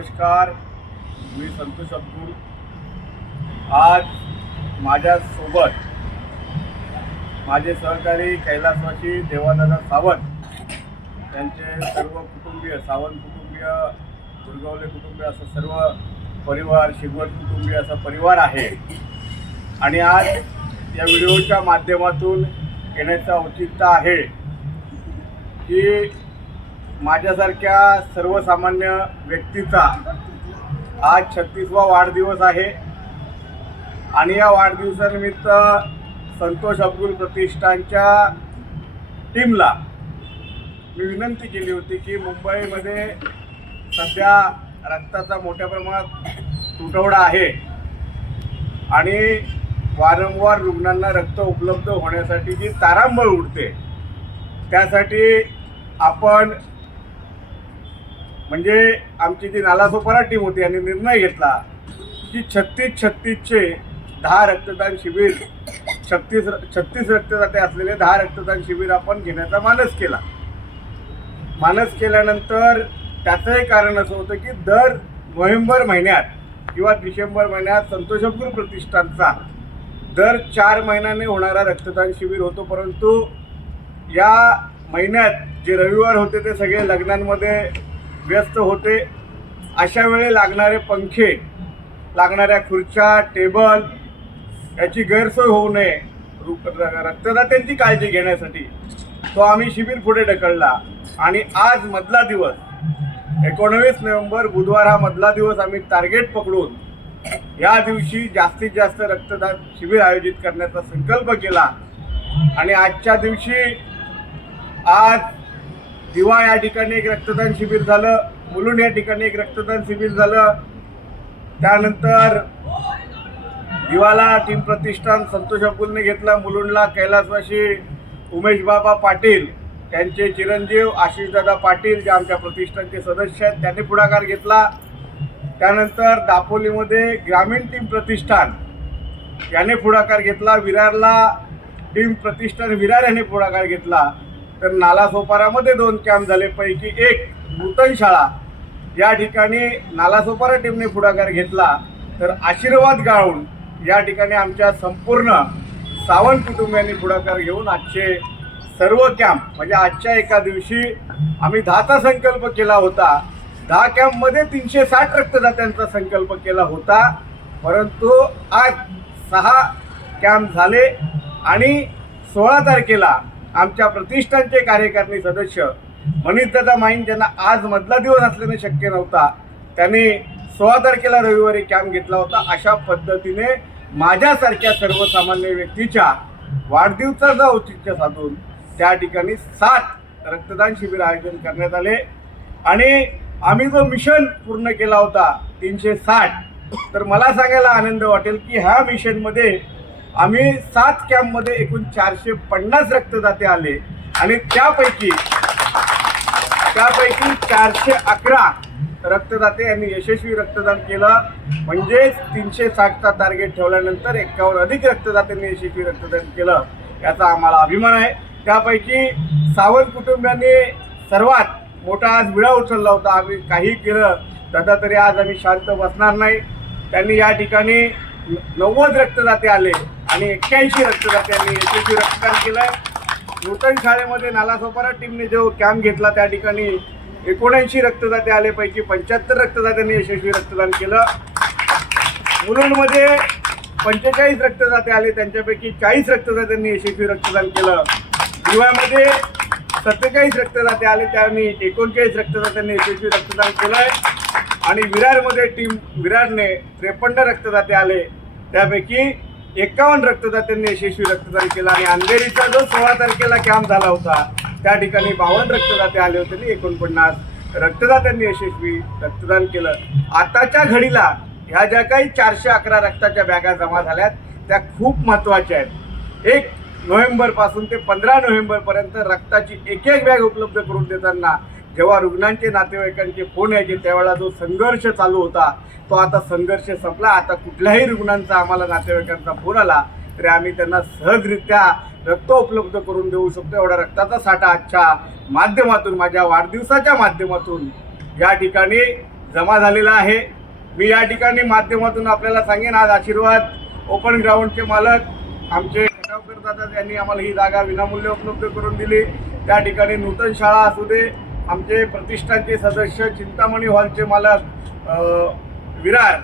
नमस्कार मी संतोष अब्दुल. आज माझ्यासोबत माझे सहकारी कैलासवासी देवादादा सावंत त्यांचे सर्व कुटुंबीय सावंत कुटुंबीय दुर्गावले कुटुंबीय असं सर्व परिवार शिगवत कुटुंबीय असा परिवार आहे. आणि आज या व्हिडिओच्या माध्यमातून येण्याचं औचित्य आहे की माझ्यासारख्या सर्वसामान्य व्यक्तीचा आज छत्तीसवा वाढदिवस आहे. आणि या वाढदिवसानिमित्त संतोष अब्दुल प्रतिष्ठानच्या टीमला मी विनंती केली होती की मुंबईमध्ये सध्या रक्ताचा मोठ्या प्रमाणात तुटवडा आहे. आणि वारंवार रुग्णांना रक्त उपलब्ध होण्यासाठी जी तारांबळ उडते त्यासाठी आपण म्हणजे आमची जी नालासोपारा टीम होती यांनी निर्णय घेतला की छत्तीस छत्तीसचे दहा रक्तदान शिबिर छत्तीस छत्तीस रक्तदाते असलेले दहा रक्तदान शिबिर आपण घेण्याचा मानस केला. मानस केल्यानंतर त्याचंही कारण असं होतं की दर नोव्हेंबर महिन्यात किंवा डिसेंबर महिन्यात संतोषपूर प्रतिष्ठानचा दर चार महिन्याने होणारा रक्तदान शिबिर होतो परंतु या महिन्यात जे रविवार होते ते सगळे लग्नांमध्ये व्यस्त होते. अशा वेळी लागणारे पंखे लागणाऱ्या खुर्च्या टेबल याची गैरसोय होऊ नये. रक्तदात्यांची काळजी घेण्यासाठी तो आम्ही शिबिर पुढे ढकलला. आणि आज मधला दिवस एकोणवीस नोव्हेंबर बुधवार हा मधला दिवस आम्ही टार्गेट पकडून या दिवशी जास्तीत जास्त रक्तदान शिबिर आयोजित करण्याचा संकल्प केला. आणि आजच्या दिवशी आज दिवा या ठिकाणी एक रक्तदान शिबिर झालं मुलुंड या ठिकाणी एक रक्तदान शिबिर झालं. त्यानंतर दिवाला टीम प्रतिष्ठान संतोष अकुलने घेतला मुलुंडला कैलासवाशी उमेश बाबा पाटील त्यांचे चिरंजीव आशिषदादा पाटील जे आमच्या प्रतिष्ठानचे सदस्य आहेत त्यांनी पुढाकार घेतला. त्यानंतर दापोलीमध्ये ग्रामीण टीम प्रतिष्ठान याने पुढाकार घेतला विरारला टीम प्रतिष्ठान विरार याने पुढाकार घेतला. तर नालासोपारामध्ये दोन कॅम्प झाले. पैकी एक नूतन शाळा. या ठिकाणी नालासोपारा टीमने पुढाकार घेतला. तर आशीर्वाद गाळून या ठिकाणी आमच्या संपूर्ण सावंत कुटुंबियांनी पुढाकार घेऊन आजचे सर्व कॅम्प म्हणजे आजच्या एका दिवशी आम्ही दहाचा संकल्प केला होता. दहा कॅम्पमध्ये तीनशे साठ रक्तदात्यांचा संकल्प केला होता. परंतु आज सहा कॅम्प झाले आणि सोळा तारखेला आमच्या प्रतिष्ठानचे कार्यकारिणी सदस्य मनीषदादा माईन ज्यांना आज मधला दिवस असल्याने शक्य नव्हता त्यांनी सोळा तारखेला रविवारी कॅम्प घेतला होता. अशा पद्धतीने माझ्यासारख्या सर्वसामान्य व्यक्तीच्या वाढदिवसाचं औचित्य साधून त्या ठिकाणी सात रक्तदान शिबिर आयोजन करण्यात आले. आणि आम्ही जो मिशन पूर्ण केला होता तीनशे साठ तर मला सांगायला आनंद वाटेल की ह्या मिशनमध्ये आम्ही सात कॅम्पमध्ये एकूण चारशे पन्नास रक्तदाते आले. आणि त्यापैकी त्यापैकी चारशे अकरा रक्तदाते यांनी यशस्वी रक्तदान केलं. म्हणजेच तीनशे साठचा टार्गेट ठेवल्यानंतर एकावर अधिक रक्तदात्यांनी यशस्वी रक्तदान केलं. याचा आम्हाला अभिमान आहे. त्यापैकी सावंत कुटुंबियांनी सर्वात मोठा आज विळा उचलला होता. आम्ही काही केलं. तथा तरी आज आम्ही शांत बसणार नाही. त्यांनी या ठिकाणी नव्वद रक्तदाते आले. आणि एक्क्याऐंशी रक्तदात्यांनी यशस्वी रक्तदान केलं नूतन शाळेमध्ये नालासोपारा टीमने जो कॅम्प घेतला त्या ठिकाणी एकोणऐंशी रक्तदाते आले पैकी पंच्याहत्तर रक्तदात्यांनी यशस्वी रक्तदान केलं. मुलुंडमध्ये पंचेचाळीस रक्तदाते आले त्यांच्यापैकी चाळीस रक्तदात्यांनी यशस्वी रक्तदान केलं. दिवामध्ये सत्तेचाळीस रक्तदाते आले त्यांनी एकोणचाळीस रक्तदात्यांनी यशस्वी रक्तदान केलं आहे आणि विरारमध्ये टीम विरारने त्रेपन्न रक्तदाते आले त्यापैकी एकावन्न रक्तदात्यांनी यशस्वी रक्तदान केलं आणि अंधेरीचा जो सोळा तारखेला कॅम्प झाला होता त्या ठिकाणी बावन्न रक्तदाते आले होते आणि एकोणपन्नास रक्तदात्यांनी यशस्वी रक्तदान केलं. आताच्या घडीला ह्या ज्या काही चारशे अकरा रक्ताच्या बॅगा जमा झाल्यात त्या खूप महत्त्वाच्या आहेत. एक नोव्हेंबरपासून ते पंधरा नोव्हेंबरपर्यंत रक्ताची एक एक बॅग उपलब्ध करून देताना जेव्हा रुग्णांचे नातेवाईकांचे फोन यायचे त्यावेळेला जो संघर्ष चालू होता तो आता संघर्ष संपला. आता कुठल्याही रुग्णांचा आम्हाला नातेवाईकांचा फोन आला तरी आम्ही त्यांना सहजरित्या रक्त उपलब्ध करून देऊ शकतो. एवढा रक्ताचा साठा आजच्या माध्यमातून माझ्या वाढदिवसाच्या माध्यमातून या ठिकाणी जमा झालेला आहे. मी या ठिकाणी माध्यमातून आपल्याला सांगेन आज आशीर्वाद ओपन ग्राउंडचे मालक आमचे खटावकर दादा यांनी आम्हाला ही जागा विनामूल्य उपलब्ध करून दिली. त्या ठिकाणी नूतन शाळा असू दे आमचे प्रतिष्ठानचे सदस्य चिंतामणी हॉलचे मालक विरार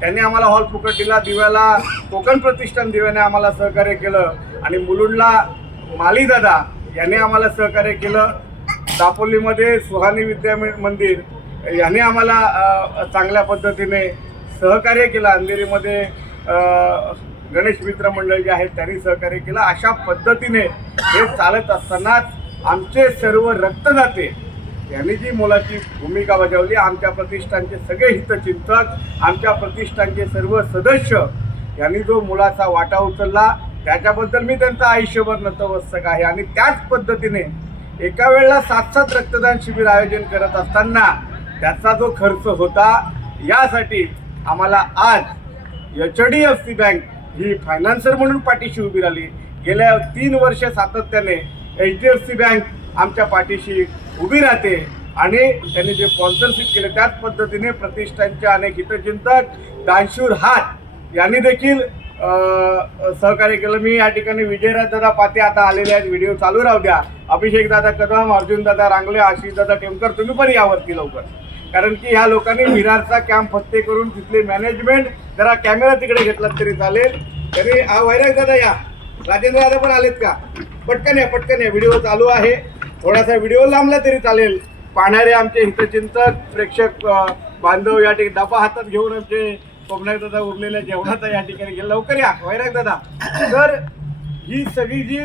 त्यांनी आम्हाला हॉल फुकट दिला. दिव्याला कोकण प्रतिष्ठान दिव्याने आम्हाला सहकार्य केलं. आणि मुलुंडला माली दादा यांनी आम्हाला सहकार्य केलं. दापोलीमध्ये सुहानी विद्या मंदिर यांनी आम्हाला चांगल्या पद्धतीने सहकार्य केलं. अंधेरीमध्ये गणेश मित्र मंडळ जे आहेत त्यांनी सहकार्य केलं. अशा पद्धतीने हे चालत असतानाच आमचे सर्व रक्तदाते यांनी जी मोलाची भूमिका बजावली आमच्या प्रतिष्ठानचे सगळे हितचिंतक आमच्या प्रतिष्ठानचे सर्व सदस्य यांनी जो मुलाचा वाटा उचलला त्याच्याबद्दल मी त्यांचं आयुष्यभर नतमस्तक आहे. आणि त्याच पद्धतीने एका वेळेला सात सात रक्तदान शिबिर आयोजन करत असताना त्याचा जो खर्च होता यासाठी आम्हाला आज H D F C bank ही फायनान्सर म्हणून पाठीशी उभी राहिली. गेल्या तीन वर्ष सातत्याने H D F C bank आमच्या पाठीशी उभी राहते आणि त्यांनी जे स्पॉन्सरशिप केले त्याच पद्धतीने प्रतिष्ठानचे अनेक हितचिंतक दानशूर हात यांनी देखील सहकार्य केलं. मी या ठिकाणी विजयराज दादा पाते आता आलेले आहेत. व्हिडिओ चालू राहू द्या. अभिषेक दादा कदम अर्जुन दादा रांगले आशिष दादा टेमकर तुम्ही पण यावरती लवकर. कारण की ह्या लोकांनी विरारचा कॅम्प फत्ते करून तिथले मॅनेजमेंट जरा कॅमेरा तिकडे घेतला तरी चालेल. तरी हा वैराग दादा या. राजेंद्र दादा पण आलेत का? पटकन या पटकन या. व्हिडिओ चालू आहे. थोडासा व्हिडिओ लांबला तरी चालेल. पाहणारे आमचे हितचिंतक प्रेक्षक बांधव या ठिकाणी डबा हातात घेऊन आमचे कोकणात दादा उरलेल्या जेवणाचा या ठिकाणी गेला. लवकर या वैराग दादा. तर ही सगळी जी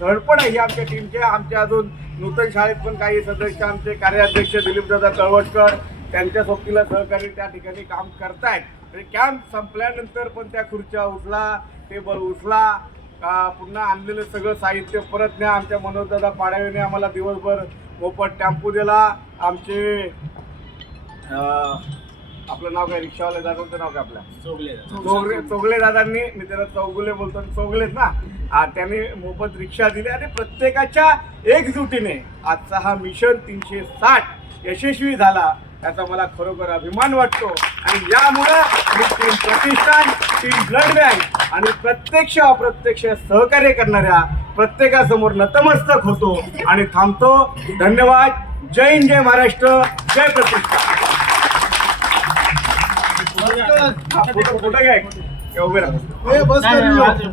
धडपड आहे ही आमच्या टीमची आमच्या अजून नूतन शाळेत पण काही सदस्य आमचे कार्याध्यक्ष दिलीप दादा तळवटकर त्यांच्या सोबतीला सहकारी त्या ठिकाणी काम करतायत. कॅम्प संपल्यानंतर पण त्या खुर्च्या उचला टेबल उचला का पुन्हा आणलेलं सगळं साहित्य परत न्या आमच्या मनोजदादा पाडावेने आम्हाला दिवसभर मोफत टेम्पो दिला. आमचे आपलं नाव काय? रिक्षावाले दादांचं नाव काय आपल्या? चोगले चोगले दादांनी मी त्याला चौगुले बोलतो चौगलेत ना? त्यांनी मोफत रिक्षा दिली आणि प्रत्येकाच्या एकजुटीने आजचा हा मिशन तीनशे साठ यशस्वी झाला. त्याचा मला खरोखर अभिमान वाटतो. आणि यामुळं मी टीम प्रतिष्ठान टीम ब्लड बँक आणि प्रत्यक्ष अप्रत्यक्ष सहकार्य करणाऱ्या प्रत्येकासमोर नतमस्तक होतो आणि थांबतो. धन्यवाद. जय हिंद जय महाराष्ट्र. जय प्रतिष्ठान. फोटो फोटो घ्या. उभे राहा.